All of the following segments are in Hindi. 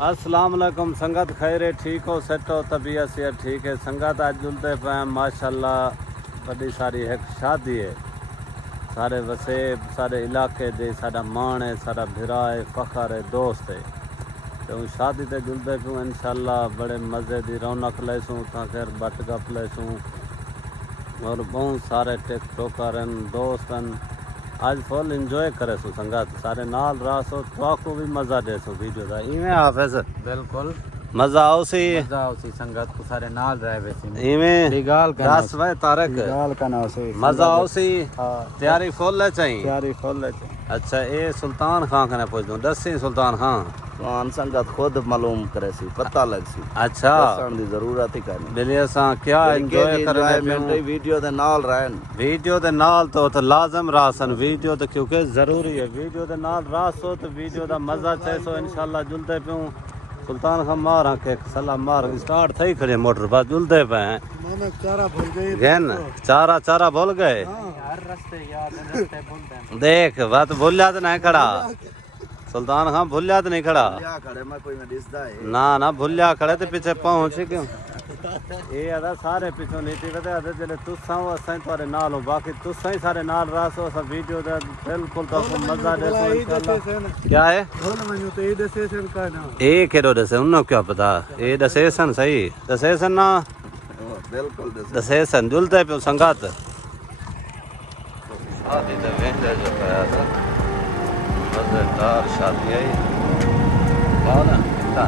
अस्सलाम वालेकुम संगत खैर है, ठीक हो, सेट हो, तबीयत से ठीक है। संगत आज जुलते पे माशाल्लाह बड़ी सारी एक शादी है, सारे वसेब सारे इलाके दे सारा मान है, सारा भिरा है, फखर है, दोस्त है। तो शादी ते जुलते पे इंशाल्लाह बड़े मज़े की रौनक लेसूँ ता खैर बट गप लेसूँ और बहुत सारे टिकटॉकर दोस्त आज फुल इंजॉय करे सो संगत सारे नाल रासो तो भी मजा दे सो वीडियो दा इवें हाफिज बिल्कुल मजा आओसी संगत को सारे नाल रहे इवें गाल का 10 बजे तारक गाल का ना से मजा आओसी। हां तैयारी फुल है चाहिए तैयारी फुल है। अच्छा ए सुल्तान खान कने पूछ दूं दसी सुल्तान खान मान संगत खुद मालूम करे सी पता लग सी अच्छा दसण दी जरूरत ही करनी बिलिया सा क्या एंजॉय करने पे वीडियो दे नाल रहन वीडियो दे नाल तो लाजम रासन वीडियो तो क्योंकि जरूरी है वीडियो दे नाल रासो तो वीडियो दा मजा चे सो इंशाल्लाह जुलते पे सुल्तान खान मार के सलाम मार स्टार्ट थई खड़े मोटर बात जुलते पे मैंने चारा भूल गई गन चारा भूल गए हर रास्ते याद रास्ते भूलते देख बात भूलिया तो नहीं खड़ा सुल्तान खान भूलिया तो नहीं खड़ा खड़े मैं कोई में दिसदा है ना भूलिया खड़े तो पीछे पहुंच क्यों ये अदा सारे पिछों नीति बता दे जले तुसा हो असां तोरे नाल हो बाकी तुसा ही सारे नाल रासो असां वीडियो दा बिल्कुल तो मजा दे सो इंशाल्लाह क्या है बोल मनु तो ये दसे से का ना ए केरो दसे उन्नो क्या पता ए दसे सन सही दसे सन ना बिल्कुल दसे सन जुलते पे संगत शादी दे वेंदे जो पाया था मजेदार शादी है क्या ना ता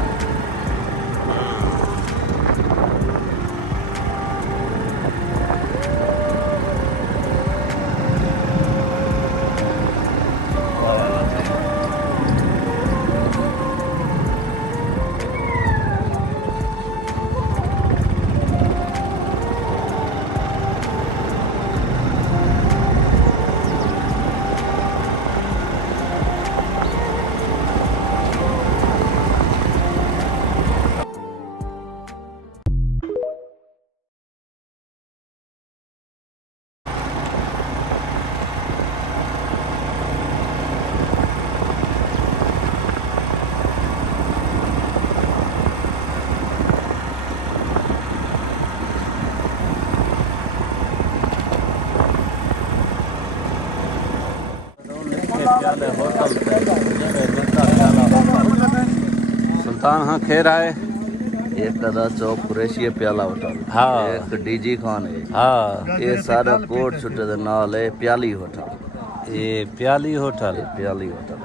सुल्तान हाँ खेर आए एक कदा चौक कुरैशी प्याला होटल हाँ एक डीजी खान है हाँ ये सारा कोट छुट्टे दे नाल है प्याली होटल ये प्याली होटल प्याली होटल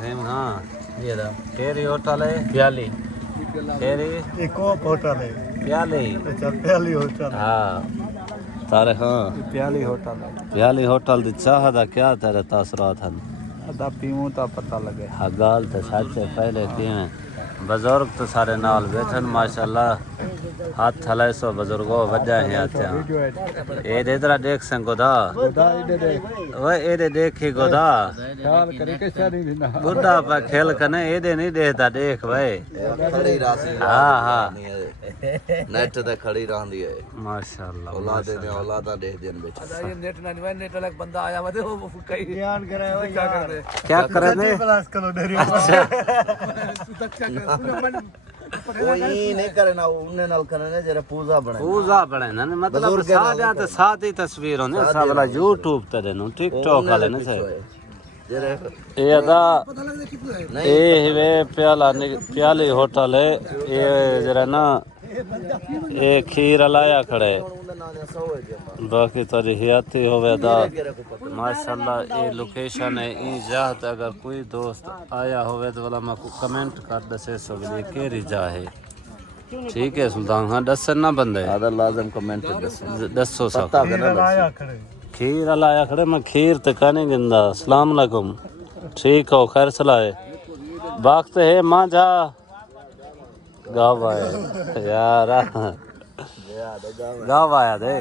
सेम हाँ ये दा केरी होटल है प्याली केरी एक और होटल है प्याली अच्छा प्याली होटल हाँ तारे हाँ प्याली होटल है प्याली होटल दी चाह दा क्या तेरे तासरात हैं अदा पीऊं ता पता लगे हाँ गाल तो सच है पहले किवें बुजुर्ग तो सारे नाल बैठन माशाल्लाह हाथ हलाए सो बुजुर्गो वजा है हाथ ए इधर देख सं गोदा ओए ए देखी गोदा ख्याल करे के शादी ना बुढ़ा पर खेल कने ए नहीं देता देख भाई खड़ी रासी हाँ हाँ नेट ते खड़ी रहंदी है माशाल्लाह औलाद ने औलादा देख देन बेचा ये नेट ना नहीं नेट वाला बंदा आया मते वो कई ध्यान करे वो क्या करे ने प्लस करो डेरी कोई नहीं करे ना उन्ने नाल करे ने जरा पूजा बने पूजा बने ना मतलब सादा ते सादी तस्वीर होने सबला YouTube ते देनु TikTok वाले ने सही जरा ये अदा ये वे प्याली होटल है ये जरा ना ये खीर लाया खड़े बाकी थोड़ी हियाती होवे दा माशाल्लाह ये लोकेशन है ई जात अगर कोई दोस्त आया होवे तो वाला मको कमेंट कर दसे सगली केरी जा है ठीक है सुल्तान हाँ दसन ना बंदे आधा लाजम कमेंट दसो सा पता करना खीर लाया खड़े मैं खीर तो कहने गिंदा अस्सलाम वालेकुम ठीक हो खैर सलाए वक्त है माँ जा गाँव आया यार गाँव आया दे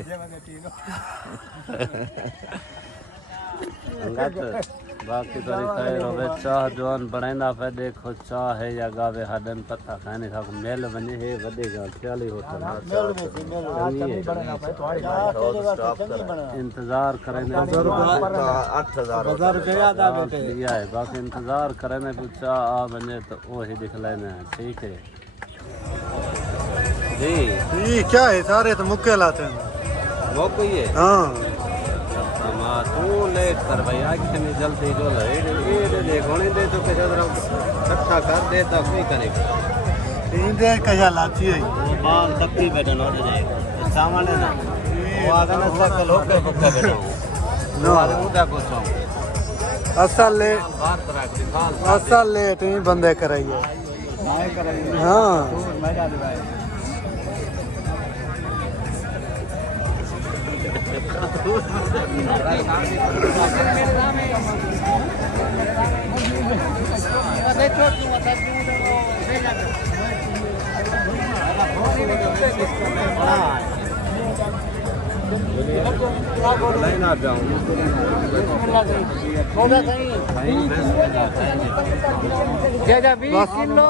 संगत बाकी तो खैर होवे चाह जवान बनाइंदा पे देखो चाह है या गावे हडन पता खाने का मेल बने है वडेगा 40 होटल इंतजार करेंगे 8000 लिया है बाकी इंतजार करेंगे कुछ चाह आ बने तो वो ही दिख लेने ठीक है जी ये क्या है सारे तो मुक्के लाते हैं वो कोई है हाँ मां तू लेट कर भाई आज में जल्दी जो है ये दे गोने दे तो के जरा इकट्ठा कर दे तो कोई करेगा इनदे कया लाची है बाल तक्की बैठन हो जाएगा सामान है ना वो आगे ना सकल होके भुक्का बैठो नो उदा को सो असल ले बात करा दिखाल असल ले तुम बंदे कराइए नाय कराइए हाँ मजा दे भाई लेना जाऊं थोड़ा सही 20 किलो